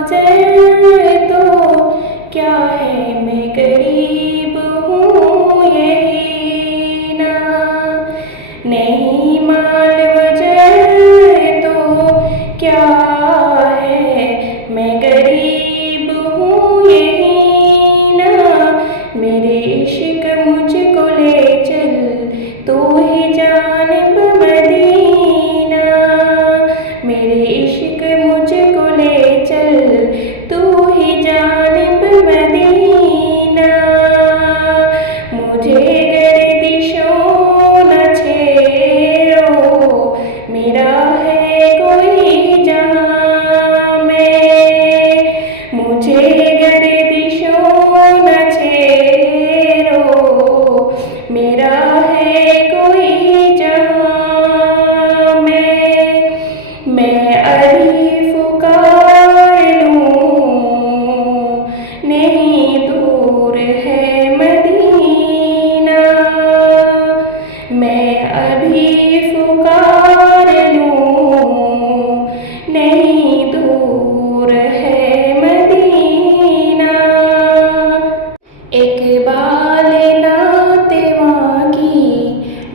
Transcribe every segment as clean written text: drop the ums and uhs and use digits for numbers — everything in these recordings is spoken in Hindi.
गुजर तो क्या है, मैं गरीब हूँ यही ना। नहीं माल गुजर तो क्या है, मैं गरीब हूँ यही ना। मेरे इश्क मुझको ले चल, तू ही जानिब मदीना। मेरे इश्क मुझको ले चल, तू ही जानिब मदीना। मुझे गर्दिशों न छेड़ो, मेरा है कोई जहाँ में। मुझे गर्दिशों न छेड़ो, मेरा है कोई जहाँ में। मैं अभी पुकार लूँ, नहीं दूर है मदीना। मैं अभी पुकार लूँ, नहीं दूर है मदीना। इकबाल नाते की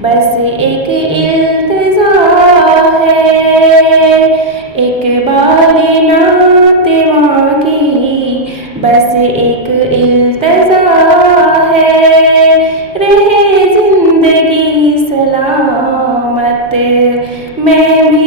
बस एक इल्तिजा है। इकबाल नाते की बस एक इल्तिजा है। रहे जिंदगी सलामत, मैं भी